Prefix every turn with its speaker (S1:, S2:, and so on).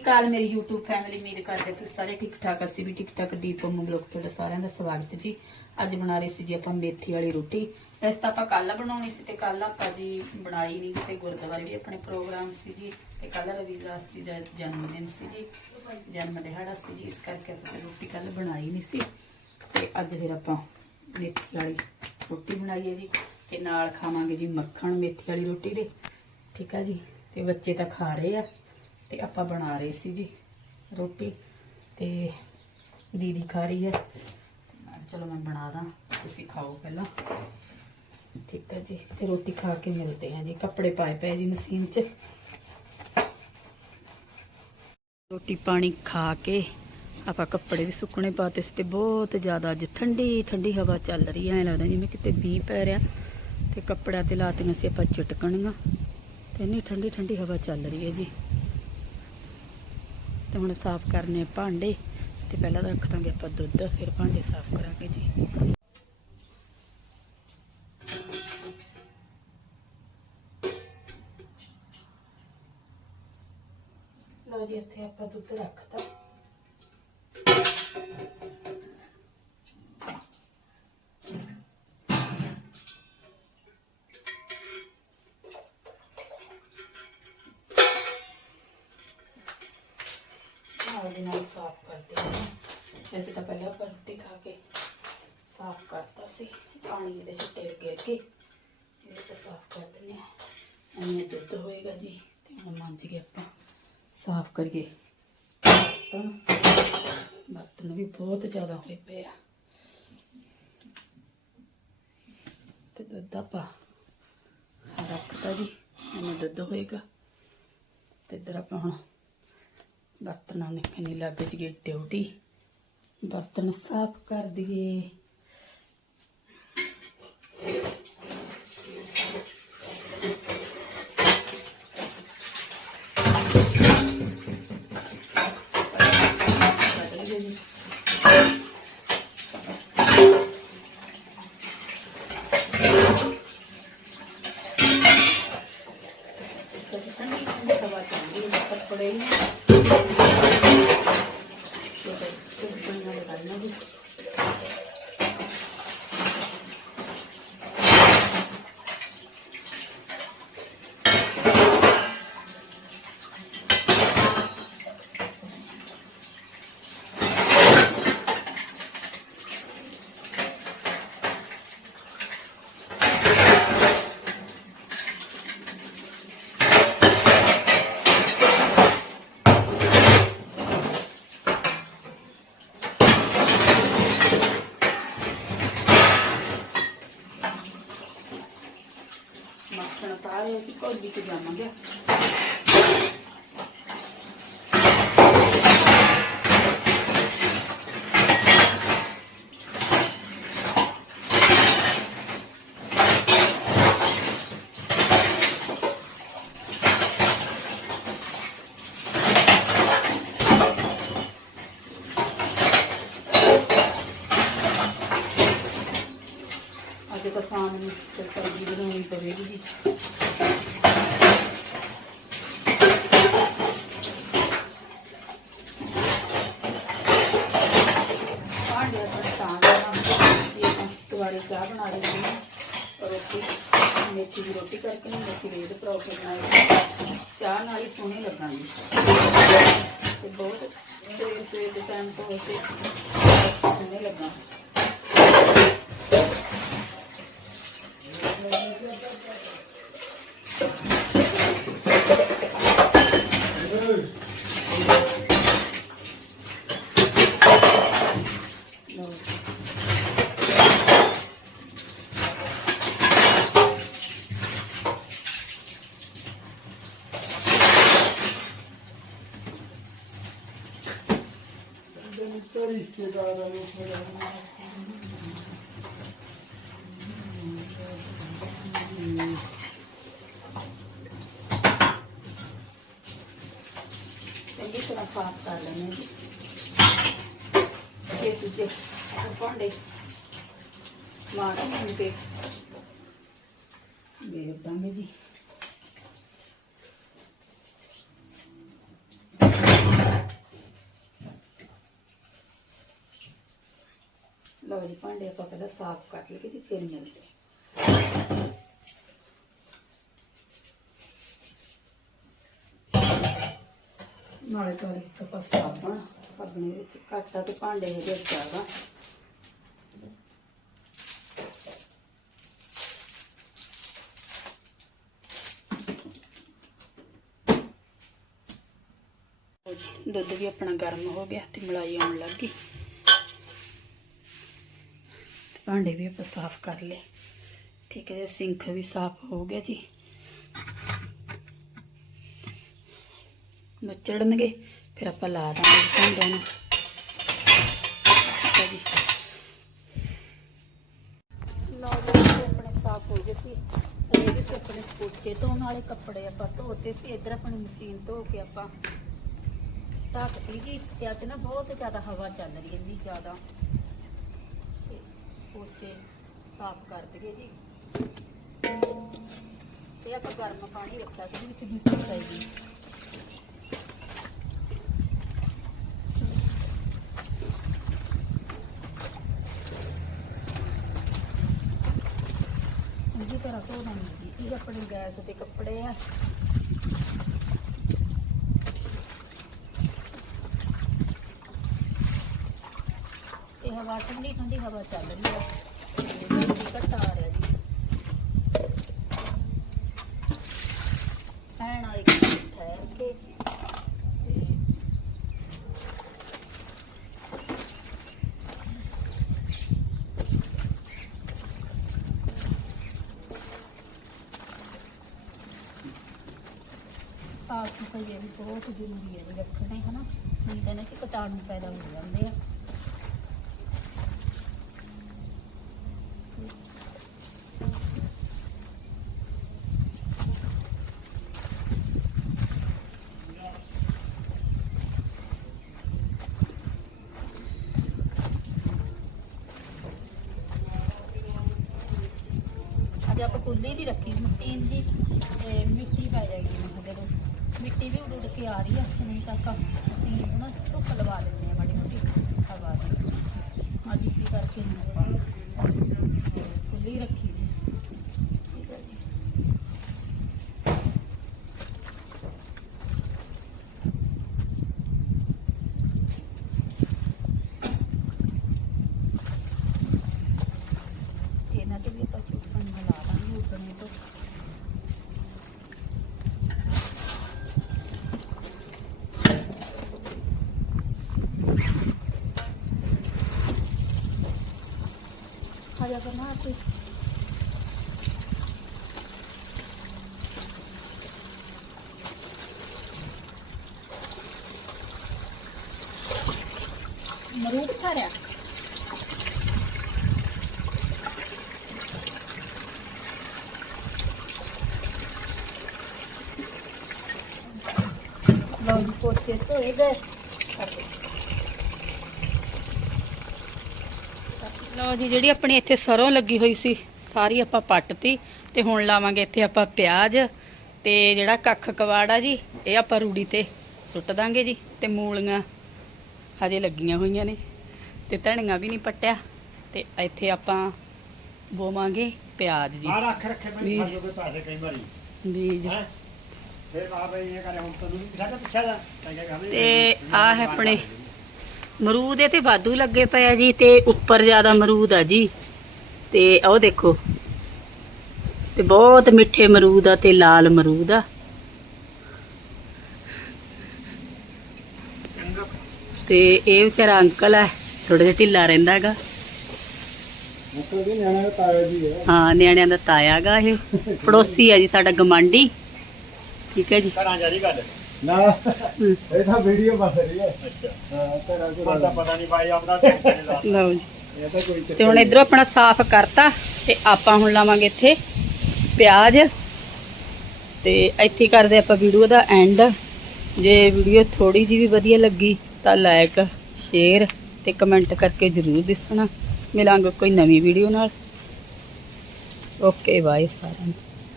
S1: ਅਕਾਲ ਮੇਰੀ YouTube family ਉਮੀਦ ਕਰਦੇ ਤੁਸੀਂ ਸਾਰੇ ਠੀਕ ਠਾਕ, ਅਸੀਂ ਵੀ ਠੀਕ ਠਾਕ। ਦੀਪ ਮੰਮੂ ਤੁਹਾਡਾ ਸਾਰਿਆਂ ਦਾ ਸਵਾਗਤ ਜੀ। ਅੱਜ ਬਣਾ ਰਹੇ ਸੀ ਜੀ ਆਪਾਂ ਮੇਥੀ ਵਾਲੀ ਰੋਟੀ। ਵੈਸੇ ਤਾਂ ਆਪਾਂ ਕੱਲ ਬਣਾਉਣੀ ਸੀ ਤੇ ਕੱਲ ਆਪਾਂ ਜੀ ਬਣਾਈ ਨਹੀਂ ਤੇ ਗੁਰਦੁਆਰੇ ਵੀ ਆਪਣੇ ਪ੍ਰੋਗਰਾਮ ਸੀ ਜੀ। ਤੇ ਕੱਲ ਰਵਿਦਾਸ ਜੀ ਦਾ ਜਨਮ ਦਿਨ ਸੀ ਜੀ। ਜਨਮ ਦਿਹਾੜਾ ਸੀ ਜੀ, ਇਸ ਕਰਕੇ ਆਪਾਂ ਰੋਟੀ ਕੱਲ ਬਣਾਈ ਨਹੀਂ ਸੀ। ਤੇ ਅੱਜ ਫਿਰ ਆਪਾਂ ਮੇਥੀ ਵਾਲੀ ਰੋਟੀ ਬਣਾਈ ਹੈ ਜੀ ਤੇ ਨਾਲ ਖਾਵਾਂਗੇ ਜੀ ਮੱਖਣ ਮੇਥੀ ਵਾਲੀ ਰੋਟੀ ਦੇ। ਠੀਕ ਆ ਜੀ? ਤੇ ਬੱਚੇ ਤਾਂ ਖਾ ਰਹੇ ਆ। ਤੇ ਆਪਾਂ ਬਣਾ ਰਹੇ ਸੀ ਜੀ ਰੋਟੀ ਤੇ ਦੀਦੀ ਖਾ ਰਹੀ ਹੈ। ਚਲੋ ਮੈਂ ਬਣਾ ਦਾਂ, ਤੁਸੀਂ ਖਾਓ ਪਹਿਲਾਂ। ਠੀਕ ਹੈ ਜੀ, ਤੇ ਰੋਟੀ ਖਾ ਕੇ ਮਿਲਦੇ ਹਾਂ ਜੀ। ਕੱਪੜੇ ਪਾਏ ਪਏ ਜੀ ਮਸ਼ੀਨ 'ਚ। ਰੋਟੀ ਪਾਣੀ ਖਾ ਕੇ ਆਪਾਂ ਕੱਪੜੇ ਵੀ ਸੁੱਕਣੇ ਪਾਤੇ ਸੀ ਤੇ ਬਹੁਤ ਜ਼ਿਆਦਾ ਅੱਜ ਠੰਡੀ ਠੰਡੀ ਹਵਾ ਚੱਲ ਰਹੀ ਐ ਲੱਗਦਾ ਜਿਵੇਂ ਕਿਤੇ ਮੀਂਹ ਪੈ ਰਿਹਾ। ਤੇ ਕੱਪੜਾ ਤੇ ਲਾਤੀਆਂ ਸੀ ਆਪਾਂ ਚਟਕਣੀਆਂ। ਤੇ ਇੰਨੀ ਠੰਡੀ ਠੰਡੀ ਹਵਾ ਚੱਲ ਰਹੀ ਹੈ ਜੀ। ਤੇ ਹੁਣ ਸਾਫ਼ ਕਰਨੇ ਭਾਂਡੇ ਤੇ ਪਹਿਲਾਂ ਰੱਖ ਦਾਂਗੇ ਆਪਾਂ ਦੁੱਧ, ਫਿਰ ਭਾਂਡੇ ਸਾਫ਼ ਕਰਾਂਗੇ ਜੀ। ਲਓ ਜੀ, ਇੱਥੇ ਆਪਾਂ ਦੁੱਧ ਰੱਖਤਾ। ਵੈਸੇ ਤਾਂ ਪਹਿਲਾਂ ਆਪਾਂ ਰੋਟੀ ਖਾ ਕੇ ਸਾਫ਼ ਕਰਤਾ ਸੀ, ਪਾਣੀ ਦੇ ਛਿੱਟੇ ਗਿਰ ਕੇ ਇਹ ਤਾਂ ਸਾਫ਼ ਕਰ ਦਿੰਦੇ ਹਾਂ। ਐਵੇਂ ਦੁੱਧ ਹੋਏਗਾ ਜੀ, ਤੇ ਹੁਣ ਮੰਜ ਕੇ ਆਪਾਂ। ਸਾਫ਼ ਕਰੀਏ। ਬਰਤਨ ਬਰਤਨ ਵੀ ਬਹੁਤ ਜ਼ਿਆਦਾ ਹੋਏ ਪਏ ਆ। ਤੇ ਦੁੱਧ ਆਪਾਂ ਰੱਖਤਾ ਜੀ, ਐਵੇਂ ਦੁੱਧ ਹੋਏਗਾ। ਤੇ ਇੱਧਰ ਆਪਾਂ ਹੁਣ ਬਰਤਨਾਂ ਨੇ, ਕਿੰਨੀ ਲੱਗ ਜੀਏ ਡਿਊਟੀ। ਬਰਤਨ ਸਾਫ਼ ਕਰ ਦਈਏ। ਠੰਡੀ ਠੰਡੀ ਹਵਾ ਚੱਲਦੀ ਹੈ ਕੱਪੜੇ ਨੂੰ ਚੁੱਪਣੀਆਂ ਲਗਾਈਆਂ ਜੀ ਮੱਖਣ ਸਾਰੇ ਚ ਕੋਲੀ ਚ ਜਾਵਾਂਗੇ ਅੱਜ ਤਾਂ ਸ਼ਾਮ ਨੂੰ ਫਿਰ ਸਬਜ਼ੀ ਬਣਾਉਣੀ ਪਵੇਗੀ ਜੀ ਭਾਂਡੇ ਆਪਾਂ ਤਾਂ ਬਣਾਵਾਂਗੇ ਇਹ ਆਪਾਂ ਦੁਬਾਰੇ ਚਾਹ ਬਣਾ ਰਹੇ ਸੀ ਰੋਟੀ ਮੇਥੀ ਦੀ ਰੋਟੀ ਕਰਕੇ ਨਾ ਮੇਥੀ ਦੇ ਇਹਦੇ ਪਰੌਂਠੇ ਬਣਾਏ। ਚਾਹ ਨਾਲ ਹੀ ਸੋਹਣੇ ਲੱਗਾਂਗੀ। ਤੇ ਬਹੁਤ ਸਵੇਰ ਸਵੇਰ ਦੇ ਟਾਈਮ ਤੋਂ ਉਸੇ ਸੋਹਣੇ ਲੱਗਾ। ਲਓ ਚੰਗੀ ਤਰ੍ਹਾਂ ਸਾਫ਼ ਕਰ ਲੈਣੇ ਜੀ ਇਹ ਦੂਜੇ ਭਾਂਡੇ ਮਾੜਾ ਕੇ ਵੇਖ ਦਾਂਗੇ ਜੀ ਲਓ ਜੀ, ਭਾਂਡੇ ਆਪਾਂ ਪਹਿਲਾਂ ਸਾਫ਼ ਕਰ ਲਈਏ ਜੀ, ਫਿਰ ਮਿਲਦੇ ਨਾਲੇ ਤਾਂ ਇੱਕ ਆਪਾਂ ਸਾਬਣ, ਸਾਬਣੇ ਵਿੱਚ ਘਾਟਾ ਤੇ ਭਾਂਡੇ ਹੈਗੇ ਜ਼ਿਆਦਾ। ਦੁੱਧ ਵੀ ਆਪਣਾ ਗਰਮ ਹੋ ਗਿਆ ਤੇ ਮਲਾਈ ਆਉਣ ਲੱਗ ਗਈ। ਭਾਂਡੇ ਵੀ ਆਪਾਂ ਸਾਫ਼ ਕਰ ਲਏ। ਠੀਕ ਹੈ ਜੀ, ਸਿੰਕ ਵੀ ਸਾਫ਼ ਹੋ ਗਿਆ ਜੀ। ਮਚੜਨਗੇ, ਫਿਰ ਆਪਾਂ ਲਾ ਦਾਂਗੇ ਭਾਂਡਿਆਂ ਨੂੰ। ਲਓ ਜੀ ਆਪਣੇ ਸਾਫ਼ ਹੋ ਗਏ ਸੀ। ਇਹਦੇ ਤੇ ਆਪਣੇ ਪੋਚੇ ਧੋਣ ਵਾਲੇ ਕੱਪੜੇ ਆਪਾਂ ਧੋਤੇ ਸੀ। ਇੱਧਰ ਆਪਣੀ ਮਸ਼ੀਨ ਧੋ ਕੇ ਆਪਾਂ ਢੱਕਤੀ ਜੀ। ਤੇ ਅੱਜ ਨਾ ਬਹੁਤ ਜ਼ਿਆਦਾ ਹਵਾ ਚੱਲ ਰਹੀ ਹੈ ਇੰਨੀ ਜ਼ਿਆਦਾ। ਪੋਚੇ ਸਾਫ਼ ਕਰ ਦਈਏ ਜੀ। ਤੇ ਆਪਾਂ ਗਰਮ ਪਾਣੀ ਰੱਖਿਆ ਸੀ, ਇਹਦੇ ਵਿੱਚ ਮਿੱਟੀ ਪਾਈ ਚੰਗੀ ਤਰ੍ਹਾਂ ਧੋ ਦਾਂਗੇ ਜੀ ਇਹ ਆਪਣੇ ਗੈਸ ਦੇ ਕੱਪੜੇ ਆ। ਹਵਾ ਠੰਡੀ ਠੰਡੀ ਹਵਾ ਚੱਲ ਰਹੀ ਹੈ ਤੇ ਘੱਟ ਆ ਰਿਹਾ ਜੀ। ਐਨ ਆ ਠਹਿਰ ਕੇ। ਸਾਫ਼ ਸਫ਼ਾਈ ਬਹੁਤ ਜ਼ਰੂਰੀ ਹੈ ਜੀ ਰੱਖਣੇ, ਹਨਾ? ਨਹੀਂ ਤਾਂ ਇਹਨਾਂ 'ਚ ਕੀਟਾਣੂ ਪੈਦਾ ਹੋ ਜਾਂਦੇ ਆ ਅੱਜ ਆਪਾਂ ਕੁੱਲੀ ਨਹੀਂ ਰੱਖੀ ਮਸ਼ੀਨ ਜੀ ਤੇ ਮਿੱਟੀ ਪੈ ਜਾਏਗੀ ਨਾ ਜਦੋਂ। ਮਿੱਟੀ ਵੀ ਉੱਡ ਉੱਡ ਕੇ ਆ ਰਹੀ ਆ ਨਹੀਂ ਤਾਂ ਆਪਾਂ ਨਾ ਧੁੱਪ ਲਵਾ ਲੈਂਦੇ ਆ ਮਾੜੀ ਮੋਟੀ ਹਵਾ ਦੀ। ਅੱਜ ਇਸੇ ਕਰਕੇ ਹੁਣ ਕੁੱਲੀ ਰੱਖੀ ਜੀ ਠੀਕ ਹੈ ਜੀ ਇਹਨਾਂ ਤੇ ਵੀ ਆਪਾਂ ਚੁੱਪਣ ਮਿਲਾ ਦਾਂਗੇ ਉੱਡਣੇ ਤੋਂ ਆਜਾ ਕਰਨਾ ਆਪੇ ਮਰੂਦ ਖਾ ਰਿਆ ਲਓ ਜੀ ਪੋਚੇ ਧੋਏ ਲਓ ਜੀ ਜਿਹੜੀ ਆਪਣੀ ਇੱਥੇ ਸਰੋਂ ਲੱਗੀ ਹੋਈ ਸੀ ਸਾਰੀ ਆਪਾਂ ਪੱਟਤੀ ਤੇ ਹੁਣ ਲਾਵਾਂਗੇ ਇੱਥੇ ਆਪਾਂ ਪਿਆਜ਼ ਤੇ ਜਿਹੜਾ ਕੱਖ ਕਵਾੜਾ ਜੀ ਇਹ ਆਪਾਂ ਰੂੜੀ ਤੇ ਸੁੱਟ ਦਾਂਗੇ ਜੀ ਤੇ ਮੂਲੀਆਂ ਹਜੇ ਲੱਗੀਆਂ ਹੋਈਆਂ ਨੇ ਤੇ ਧਣੀਆਂ ਵੀ ਨਹੀਂ ਪੱਟਿਆ ਤੇ ਇੱਥੇ ਆਪਾਂ ਬੋਵਾਂਗੇ ਪਿਆਜ਼ ਜੀ।
S2: ਆ ਰੱਖ ਰੱਖੇ ਮੈਂ। ਸਾਡੇ ਕੋਲ ਪੈਸੇ ਕਈ ਵਾਰੀ।
S1: ਬੀਜ।
S2: ਫਿਰ ਆ ਬਈ ਇਹ ਕਰੇ ਹੁਣ ਤੈਨੂੰ ਸਾਡਾ ਪਿੱਛਾ ਦਾ ਤੇ
S1: ਆਹ ਹੈ ਆਪਣੇ ਮਰੂਦ ਇਹ ਤੇ ਵਾਧੂ ਲੱਗੇ ਪਏ ਆ ਜੀ ਤੇ ਉੱਪਰ ਜ਼ਿਆਦਾ ਮਰੂਦ ਆ ਜੀ। ਤੇ ਉਹ ਦੇਖੋ। ਤੇ ਬਹੁਤ ਮਿੱਠੇ ਮਰੂਦ ਆ ਤੇ ਲਾਲ ਮਰੂਦ ਆ। ਤੇ ਇਹ ਵਿਚਾਰਾ ਅੰਕਲ ਹੈ ਥੋੜਾ ਜਿਹਾ ਢਿੱਲਾ ਰਹਿੰਦਾ ਹੈਗਾ।
S2: ਮੁੱਕਲ ਵੀ ਨਿਆਣਾ ਦਾ ਤਾਇਆ ਜੀ ਹੈ
S1: ਹਾਂ ਨਿਆਣਿਆਂ ਦਾ ਤਾਇਆ ਹੈਗਾ ਇਹ। ਪੜੋਸੀ ਹੈ ਜੀ ਸਾਡਾ ਗਮਾਂਡੀ। ਠੀਕ ਹੈ ਜੀ।
S2: ਘਰਾਂ ਜਾਰੀ ਗੱਲ। ਨਾ ਇਹ ਤਾਂ ਵੀਡੀਓ ਬਸ ਰਹੀ ਹੈ।
S3: ਅੱਛਾ
S2: ਹਾਂ ਘਰਾਂ ਕੋਲ ਤਾਂ ਪਤਾ ਨਹੀਂ ਭਾਈ ਦਾ
S1: ਲਓ ਜੀ।
S2: ਇਹ ਤਾਂ ਕੋਈ
S1: ਤੇ ਹੁਣ ਇਧਰੋਂ ਆਪਣਾ ਸਾਫ਼ ਕਰਤਾ ਤੇ ਆਪਾਂ ਹੁਣ ਲਾਵਾਂਗੇ ਇੱਥੇ ਪਿਆਜ਼। ਤੇ ਇੱਥੇ ਕਰਦੇ ਆਪਾਂ ਵੀਡੀਓ ਦਾ ਐਂਡ ਜੇ ਵੀਡੀਓ ਥੋੜੀ ਜੀ ਵੀ ਵਧੀਆ ਲੱਗੀ ਤਾਂ ਲਾਈਕ ਸ਼ੇਅਰ ਤੇ ਕਮੈਂਟ ਕਰਕੇ ਜਰੂਰ ਦੱਸਣਾ। ਮਿਲਾਂਗੇ ਕੋਈ ਨਵੀਂ ਵੀਡੀਓ ਨਾਲ। ਓਕੇ ਬਾਏ ਸਾਰਿਆਂ ਨੂੰ।